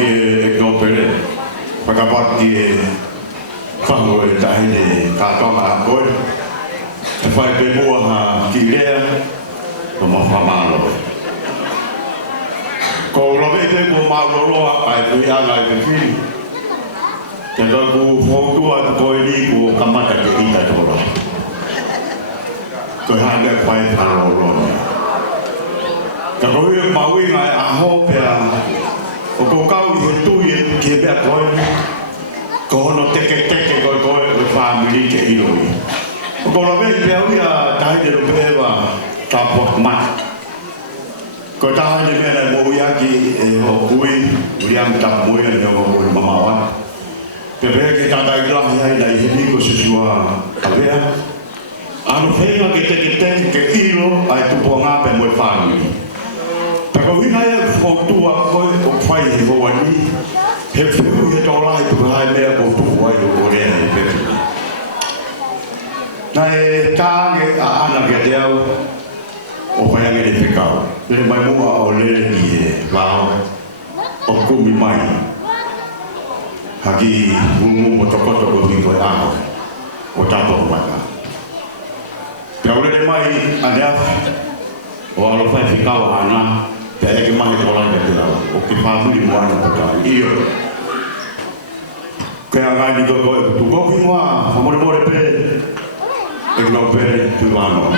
e ngopere pakapaki e whango e tahine kātonga a koe e whai pe mua ha ki lea o ma whamalo ko lawe te mua mauloloa ai pui anga i whiwhi te raku whautua te koe ni ko kamata ke ita tora koe hanga whai whanolo ka koe mawinga e aho pia o ko kau i he tui e ki e bea koe ko hono teke koe koe o whamiri ke iroi o ko lawe i pia ui a tahine rupe ewa tāpua mat ko tahine mena e mo uiaki e ho ui uriang tapu moia ni o ko mamawa pe pea ke tata i lahi ai nei he niko susua awea anu whenga ke teke ke iro ai tupua ngā pe mo e whamiri Tako wina e whotua koe o whai he wawani, he whiu he tōlai tuka hai mea o tuku ai o rea he petu. Nā e tāge a ana kia te au o whaiange ne whikau. Nere mai mua o lere ki e lao o kumi mai. Haki mungu mo tokoto o hiko e aho o tato o waka. Pia ulere mai ane afi o alo whai whikau ana te eke mahi kola me te rawa, o ke whāpuri moana putai, iyo. Kea ngai ni koko e kutu koki mua, whamore pe, e kino pe tui wano,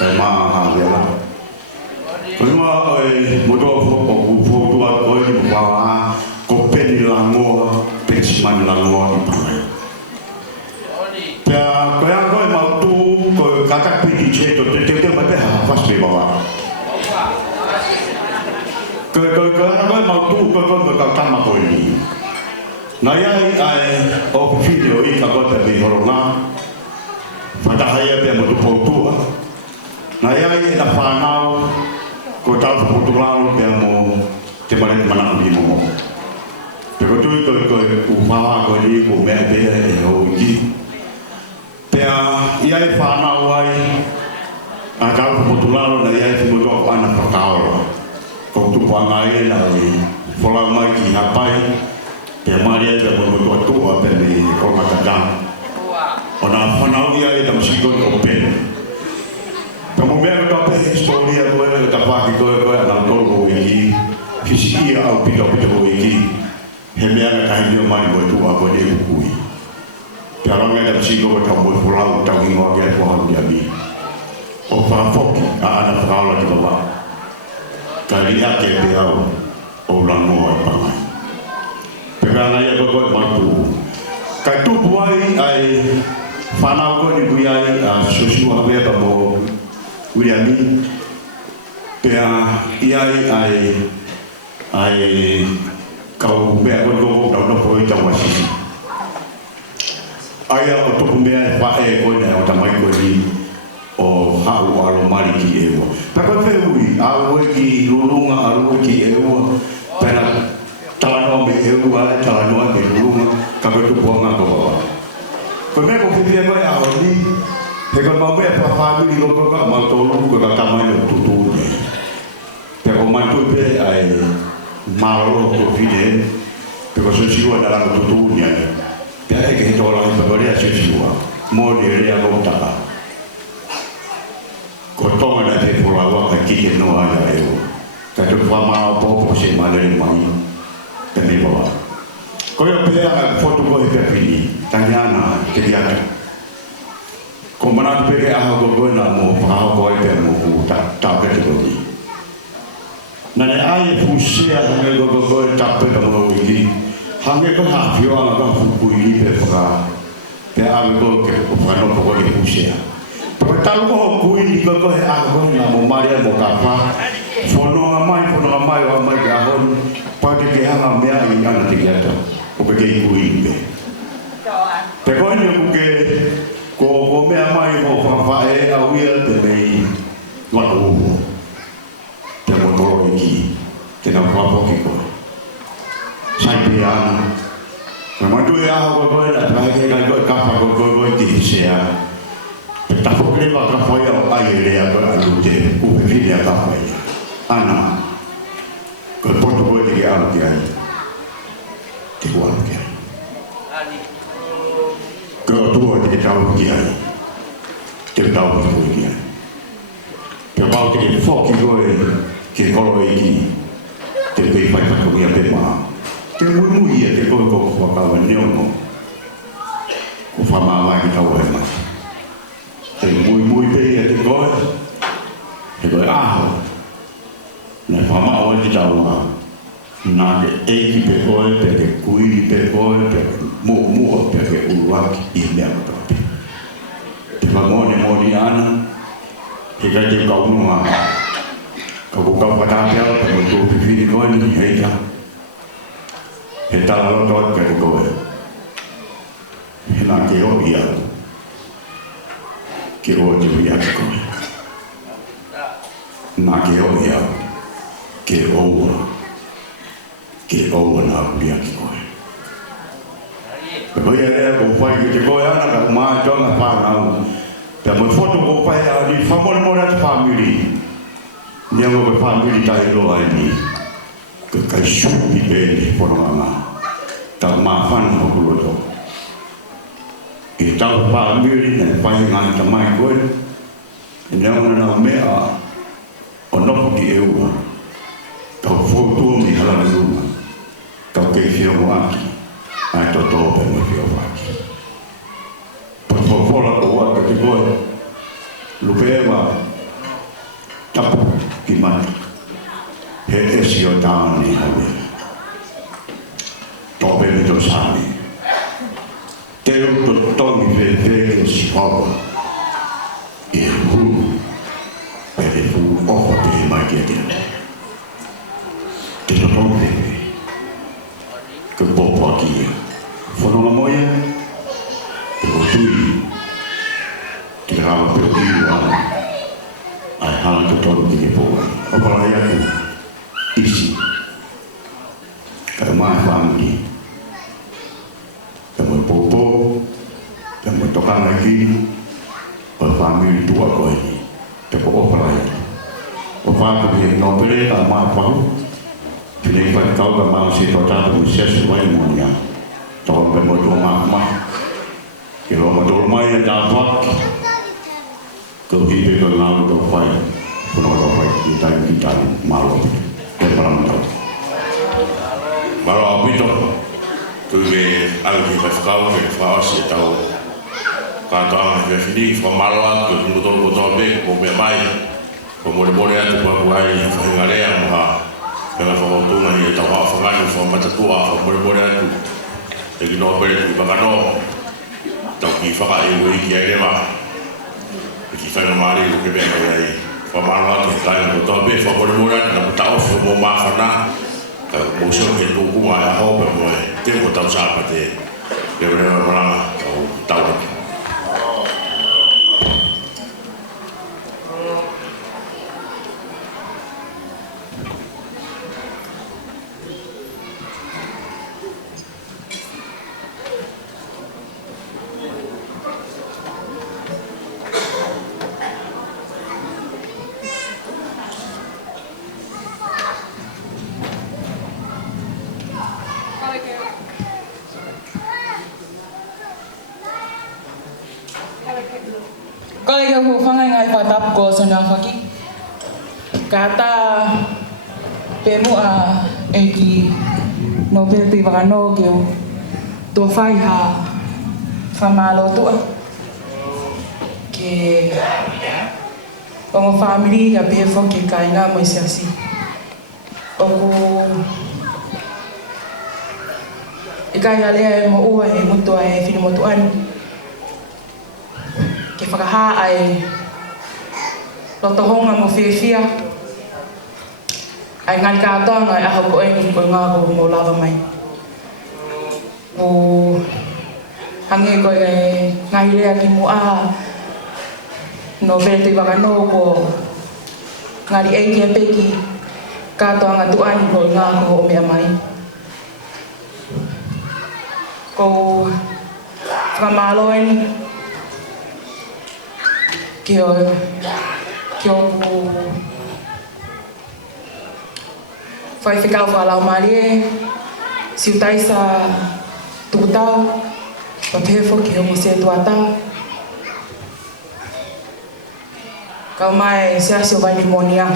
e maa hawela. Kua e motoa o kufotua koe ni mwawa, ko peni langoa, pensimani langoa i pangai. Pea koe a koe mautu, koe kakakpiki cheto, te te mai peha, whaspe wawa. Koe mautu koe me kau tama koe ni. Nā iai ai o whiwhine o i ka kota mi horonga. Whatahaya pia motu poutua. Nā iai e na whanau ko tau whaputulalo pia mo te mareke manaku ni mo. Pe kotui koe uwhaha koe ni ko mea pia e hou iki. Pia iai whanau ai a tau whaputulalo na iai whimotoa ko ana whakaora. Ko tupuanga e na i wholau mai ki hapai pe maria te mono tua tua pe me korma kakang o na whanau ia e tamasiko i o pene ka mo mea ka pe historia koe ka whaki koe ana koro o iki fisikia au pita o iki he mea na kahinio mai mo tua koe ne kukui pe alonga e tamasiko koe ka mo wholau tau ingoa kia tua hau dia mi o whaafoki a ana whakaola ki wawa ka ria ke te au o langoa i pangai. Pekana ia koe matu. Kai tupu ai whanau koe ni kui ai a sosua weba mo Uriami. Pea iai kau mea koe koko tau nopo i tau wasisi. Ai o tupu mea e whae koe nei o tamai koe ni o hau alo mariki e ua. Peka wheui, au e ki lulunga, au e ki e ua, pera talanoa me e ua, talanoa me lulunga, ka koe tupuanga koa. Koe mea ko whiwhia koe a oni, he koe mau mea whawhamiri loko ka mautolu koe ka tamai o tutune. Peka o maitu pe ai maroro ko whine, peka sosiua na rako tutune ai. Pea eke he tola i peka rea sosiua, mōni e rea lotaka. Ko tonga na te pulawa ka kike noa ia e o. Ka te whamao popo se madere mai. Te me wawa. Ko ia pēa ka whotu koe pepini. Tanyana te riata. Ko manatu peke aha ko koe na mo whakaho koe pe mo ku tāpete koe. Nane ai e fusea hange ko koe tāpete mo wiki. Hange ko hawhioanga ka hukui li pe whaka. Pe awe koe ke o whanopo koe ke fusea. Paka tau ko kui ni koko he ahon na mo maria mo kapa. Whanonga mai o mai ke ahon. Pake ke hanga mea i ana te kiata. O ke kei kui ni me. Te koe ni o ke ko mea mai o whawhae a uia te mei wano uhu. Te mo toro iki. Te na whapoki koe. Sai pe ana. Ka mandu e aho koe na trahe kai koe kapa koe ki hisea. Ta fokre va ka foi o ai le a ka lute o vile a ka foi ana ko porto ko de ya ti ai Kau tua te tahu dia, te tahu dia. Kau bawa te foki goe, ke kolo iki, te pei pai pai kau ia pema. Te mui ia te koe kau whakawa neongo. Ko whamama ki tau e mai. Te mui pei ia te koe, he koe aho. Nei whamao e ki tau a. Nā te eiki pe koe, pe ke kuiri pe koe, pe mua pe ke uruaki I mea kapi. Te whamone moni ana, he kai te kaunua. Ka kukau whatapeau, pe mo tō piwhiri koe ni heita. He tala roto ke koe. He nā ke oi au. Ke o te ui ake koe. Nā ke oi au. Ke oua. Ke oua nā ui ake koe. Pe hoi a rea ko whai ke te koe ana ka kumaa tonga whanau. Pe mo whoto ko whai a ni whamone mora te whamiri. Nia mo ke whamiri tai loa e ni. Ke kai supi pēni whanonga. Ta mawhana hoku roto. I tau whamiri ne whai ngāi ta mai koe. Nia ona nā mea o nopo ki e ua. Kau whotua mi hala me luma. Kau kei whio mo aki. Ai to tō pe mo whio waki. Pa whawhola ko waka ki koe. Lupe ewa tapu ki mati. He esi o tāni hawe. Tōpe me tō sāmi. Te uto tongi whewheke o si hawa. I e hū. Pere hū ofa te he mai kia tia. Te to tongi whewe. Ka popo aki ia. Whanonga moia. Te ko tui. Te rawa peo iu ana. Ai hala te tongi te poa. O parai aku. Isi. Ka mai whamiri. Ka mo popo. Ka mo tokanga ki. O whamiri tua koe ni. Te ko opara ia. O whāku he nopere ka mai whahu. Pinei whai kau ka mau se tō tātou i sesu wai mōnia. Tō pe mo tō mākuma. Ke roma tō mai e tā whaki. Kau hipe ka ngāu tō whai. Puno tō whai ki tai mālo. Te paramatau. Maro apito. Tui alki whakau ke whaosi e tau. Kātoanga ke whini whamaro atu ki mutoro ko tō me ko me mai. Ko more atu pakuai whahingarea maha. Pela whakatunga ni e tau haa whanganu whamatatua whamore atu. E ki noa pere tui whakano. Tau ki whaka e ui ki ai rewa. E ki whainga maari uke benga wei. Whamaro atu kai ko tō me whamore atu na mutao whamo mawhana. Ka mōsio ke tōkuma e ahope moe. Te mo tau sāpa te. Rewa maranga tau tau atu. Kali ka hufanga ngai patap ko sa nafaki. Kata pemu a eki no peti vakano kyo to fai ha famalo tua ke como family ka befo ke kaina mo siasi. Oku ikaya le mo ua e muto e fini moto an ke whakaha ai rotohonga mo whiawhia ai ngai kātoa ngai aho ko eni ko ngā ko mo lava mai o hange ko e ngai rea ki mo a no vere te wakano ko ngari eiki e peki kātoa ngā tuani ko ngā ko o mea mai ko whamalo eni Kyo fai whekau whalau marie, siu taisa tūtau, pa pewho ki homo se tuatau. Kau mai se asio vai limonia.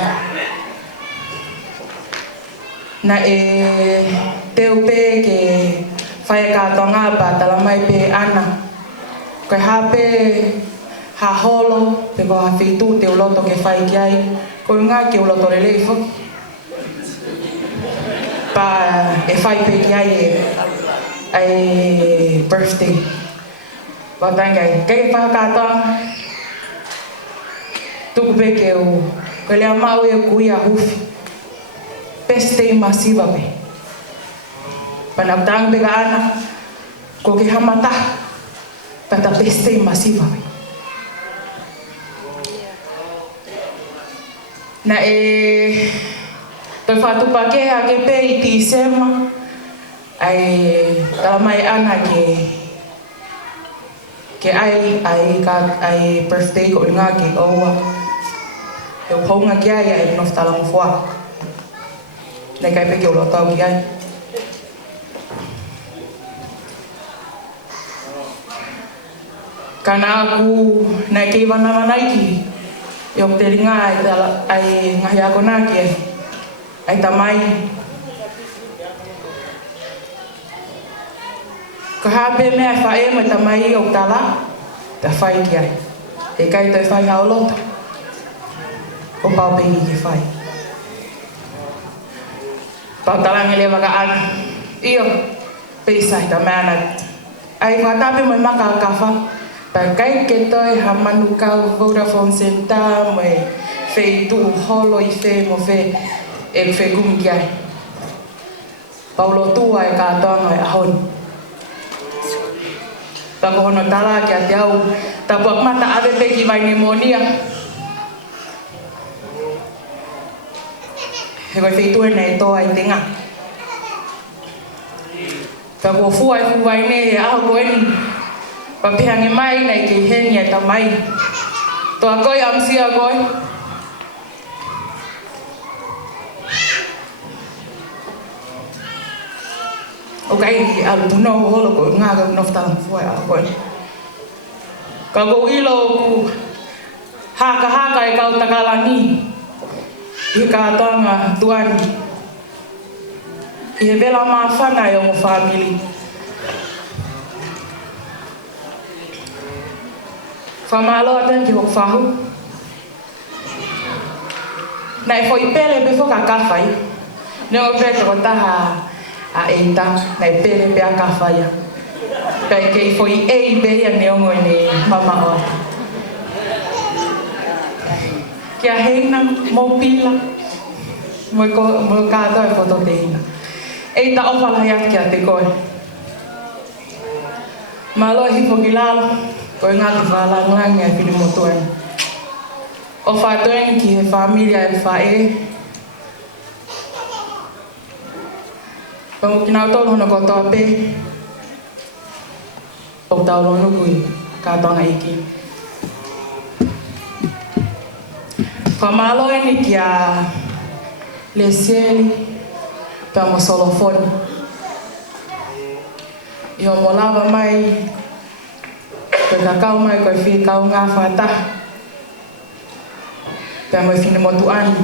Na teu pe ke whae kātoa ngā pa tala mai pe ana. Koe hape ha holo, pe ko ha whitu te uloto ke whae ki ai. Koe ngā ki uloto le lei whoki. Pa whae pe ki ai birthday. Watangai, kei whaha kātoa. Tuku pe ke u, koe lea mau e kui a hufi. Peste masiva pe. Panaptang pe ka ana, ko ke hamata, pata peste masiva pe. Na toi whatupa ke a ke pe i ti sema, ai talamai ana ke ai birthday ko ngā ke oua. E uponga ki ai ai nof tala mufua. Nei kai pe ke ulo tau ki ai. Kana aku nei kei wana manaiki. E o te ringa ai ngahi ako naki ai tamai. Ko hape mea whae mai tamai o tala, ta whai ki ai. E kai toi whai hao loto. O pau pengi ki whai. Pau talangi le waka ana. Iyo, peisai ta mana. Ai whatape mai maka kafa. Pa kai ke toi ha manu kau Vodafone Center mai whei tu holo i whei mo whei e whei kum ki ai. Pau lo tu ai kātoa ngai ahon. Pa ko hono tala ki a te au. Tapuak mata ave pe ki vai pneumonia. He koe whetue nei tō ai te ngā. Pa kua fuai fuwai nei he aho koe ni. Pa pihange mai nei ke heni ai ta mai. Toa koe amsia koe. O kai alu puno holo koe ngā koe nof tala fuai aho koe. Ka kou ilo ku haka e kau takalani. I kātoanga tuani. I he vela maa whanai o mo whamili. Whamaloa tenki hok whahu. Nai whoi pere pe whoka kawhai. Neo pete ko taha a eita. Nai pere pe a kawhai. Pei kei whoi ei pe ia neongo ni mama oata. Kia heina, mo pila, mo kātoa e whoto te hina. Ei ta ofala hi ati a te koe. Malo e hifo ki lalo, koe ngāti whalangangi e whiri motuani. O whātuani ki he familia e whae. Pamu ki nau tōru hono kotoa pe. O tau lono kui, kātoanga iki. Whamalo e ni ki a Lesieli pa mo solofoni. I o mo lava mai, koe kakau mai koe whi kau ngā whata. Pa mo i whine motu ani,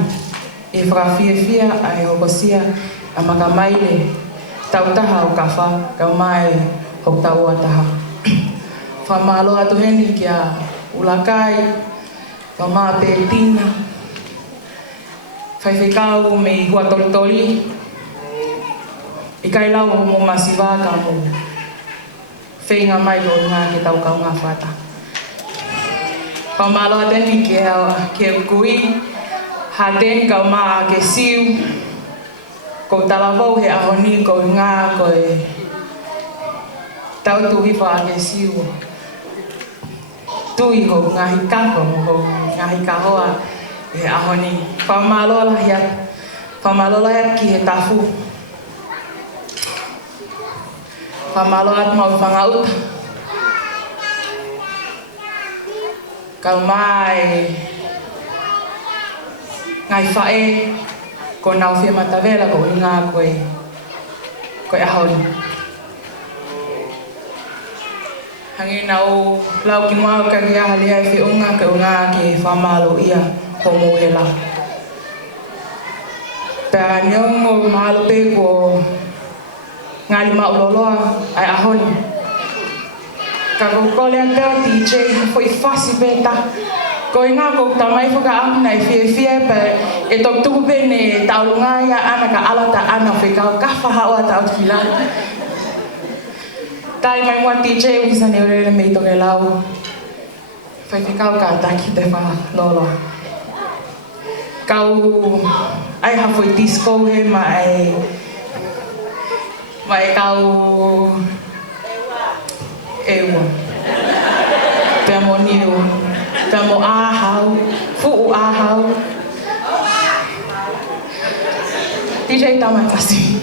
i whakawhia ai hokosia a maka maile tautaha o ka wha, kau mai hok tau ataha. Whamalo atu heni ki a Ulakai, kau maa Petina, whaiwhikau me i hua toritori. I kai lau mo masiwa ka mo whenga mai lo ngā ke tau kau ngā whata. Whamalo ateni ke kui, ha ten kau maa ke siu, ko talavou he ahoni ko ngā koe tau tuhi wha ke siu. Tui ho ngahi kako ho ngahi kahoa he ahoni. Whamalola hiat ki he tafu. Whamalola mau whangauta. Kau mai ngai whae ko nau whia matawela ko ngā koe ahoni. Hangina o lau ki mau ka kia halea e whiunga ka unga ke whamalo ia ho mohela. Pea neong o mahalo pe ko ngāli mauloloa ai ahoni. Ka kukole an pēo DJ fo i whasi pēta. Ko i ngā kou tamai whuka amna i whie pe e tok tuku pene taurunga ia ana ka alata ana whikau ka whahaua tau tukilana. Tai mai mua DJ wisa ne orere mei toke lau. Whai whikau ka taki te wha lolo. Kau ai hafo i disco he mai kau ewa. Pea mo niu. Pea mo ahau. Fuu ahau. DJ tamai kasi.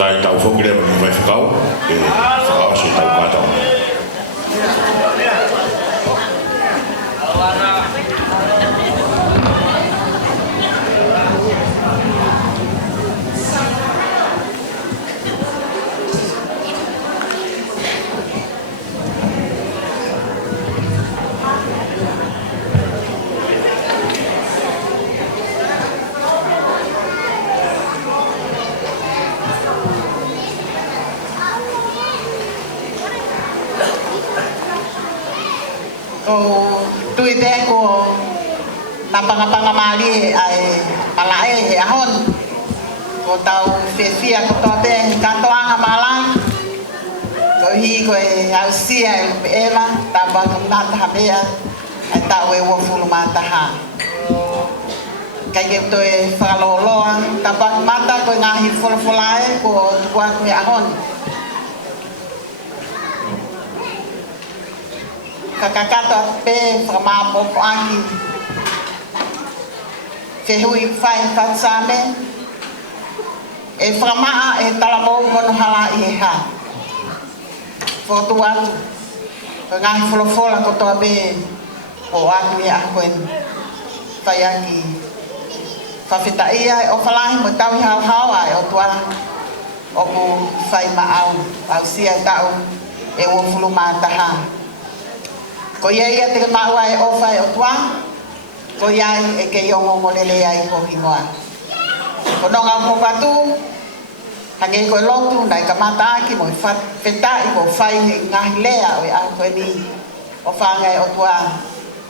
Sai tau foki le mai whakau, e whakau si tau kātau. tui be ko na panga mali ai malae he ahon ko tau fefia ko to be ka to anga malai ko hi ko au sia ema tamba ko mata habea ai ta we wo fulu mata ha kai ke to e falolo tamba mata ko ngahi fulfulae ko tuan me ahon kakakato pe frama po aki ke hui fai fatsame e frama e talamo kono hala i ha foto atu ngai folofola ko to be o atu ya koen fai aki fafita ia o falai mo tau hau ai o tua o ko fai ma au sia tau e wo fulu mata ha ko ia te maua e ofa e o tua ko ia e ke yongo molele ai ko hinoa ko nonga mo batu hange ko lotu nai ka mata ki mo fa feta i ko fai ngahi lea o a ko ni o fa ngai o tua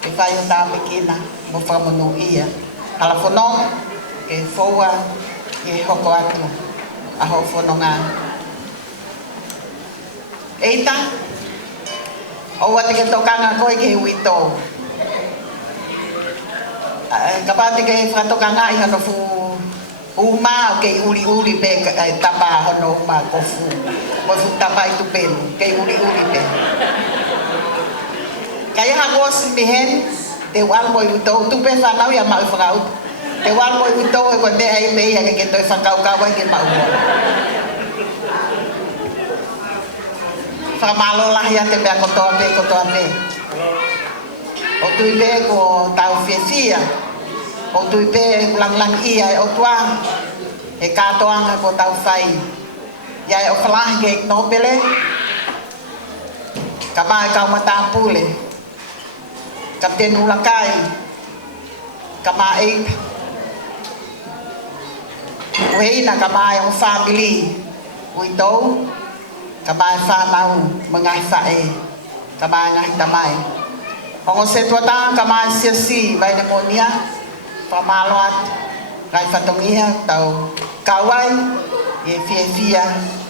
e fai o ta mekina mo fa mo no ia ala fono e foa e hoko atu a ho fono nga eita o wate ke tokanga koe ke wito kapati ke tokanga i hano fu uma ke uli be tapa hano uma kofu mo fu tapa itu pelu ke uli be kaya hagos mihen te wal mo wito tu pe fa nau ya ma fa te wal mo wito ko be ai be ya ke to fa kau ka wa ke ma famalo lah ya te be ko to be o tu be ko tau fefia o tu be lang ia o tua e ka to anga ko tau fai ya o falah ke no bele ka mai ka mata pule kapten ulakai ka mai wei na ka mai o family uito kabai fa mau mengai fa kabai ngai tamai hongo se tuata kamai si vai demonia pamaloat ngai fatongia tau kawai e fia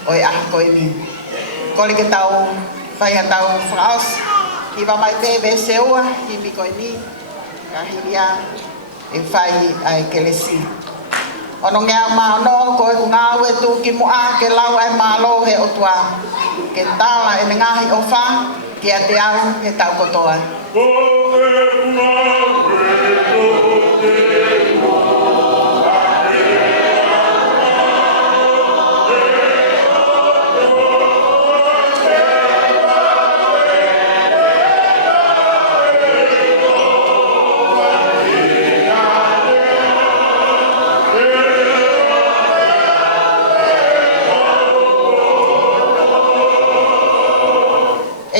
oi ko mi kole ke tau vai tau fraus ki va mai bebe seua ki mi ko ni kahiria e fai ai kelesi ono ngea ma no ko nga we tu ki mo a ke lau ai ma lo he o tua ke tala e ngahi o fa ke ate au e tau ko toa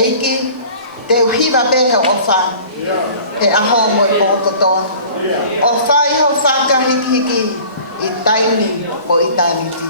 eiki te uhiwa pehe o wha e aho mo i mokotoa o whai ho whaka hiki i taini o i taniti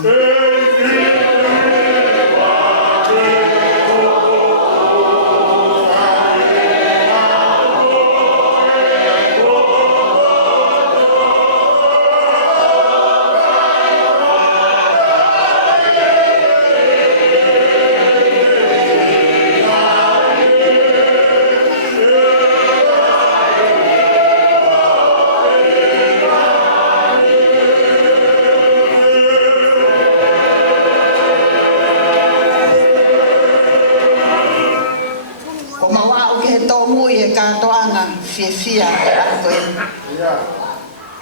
fia e ato e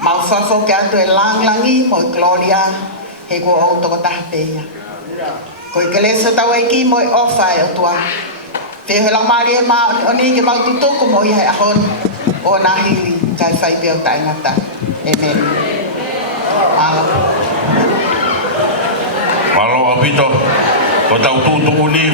mau fafo ke ato e langi mo Gloria he ko o toko tahapeia ko i kelesa tau e ki mo i ofa e o tua te he la mari e ma o ni ke mau tutuku mo i hei ahon o nahi kai whai peo tai ngata amen malo apito ko tau tutuku ni